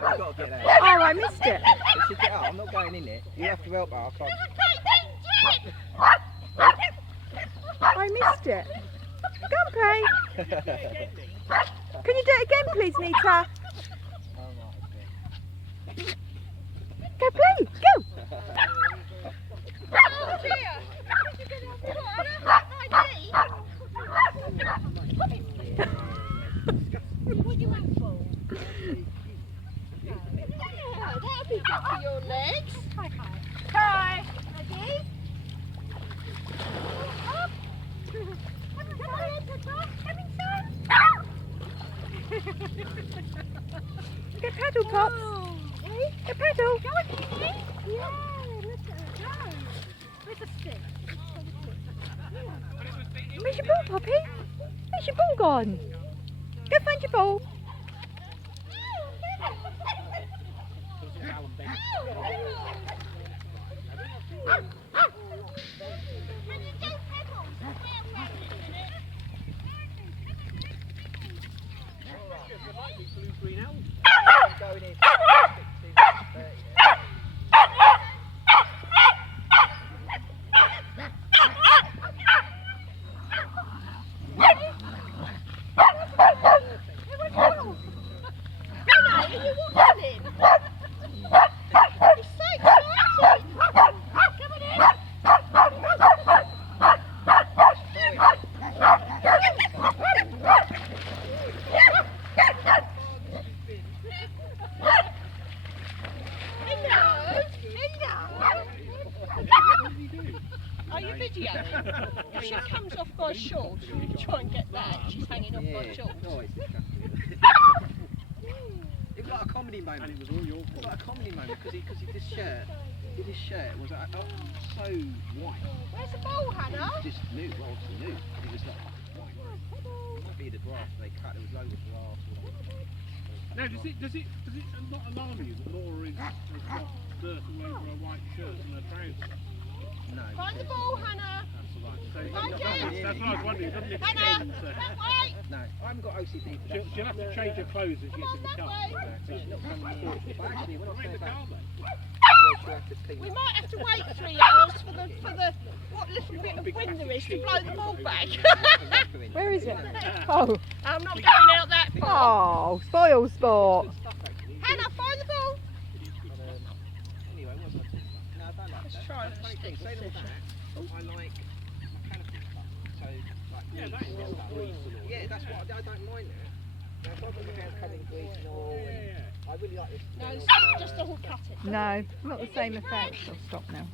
You've got to get out. Oh, I missed it. You should get out. I'm not going in it. You have to help her. I can't. I missed it. Go on, Play. Can you do it again, please, Nita? Go, Play. Go. Oh dear. What do you want for? Yeah, that'll be good for your legs. Hi. Ready? Up. Come on, Papa. Come inside. Go paddle, Pops. Oh. Go paddle. Go on, Kiki. Yeah, look at her go. Where's the stick? Where's your ball, Poppy? Where's your ball gone? Go find your ball. Going in. Are you videoing? If she comes off by shorts, you can try and get that. She's hanging off by shorts. Oh, it's it was like a comedy moment. And it was all your fault. It was like a comedy moment because his shirt was so white. Where's the ball, Hannah? He just knew, well, obviously knew. It was like white. It might be the grass they cut. There was loads of grass. Now, does it not alarm you that Laura has got dirt all over her white shirt and her trousers? No. Find the ball, Hannah. That's what I was wondering. Doesn't it Hannah, extend? that way. No, I haven't got OCD for that. She'll have to change her clothes as she gets in the car. But actually, when I say about We might have to wait 3 hours for the what little bit of wind there is to blow the ball back. Where is it? Oh. I'm not going out that far. Oh, spoil sport. Hannah, find the ball. Anyway, what was I talking about? No, I don't like that. Try Funny thing, say that I like mechanical stuff. So, like, yeah, that's what I don't mind that. Now, if I've got my hands covered in grease and all, I really like this. No, it just doesn't cut it. No, not the same effect. I'll stop now.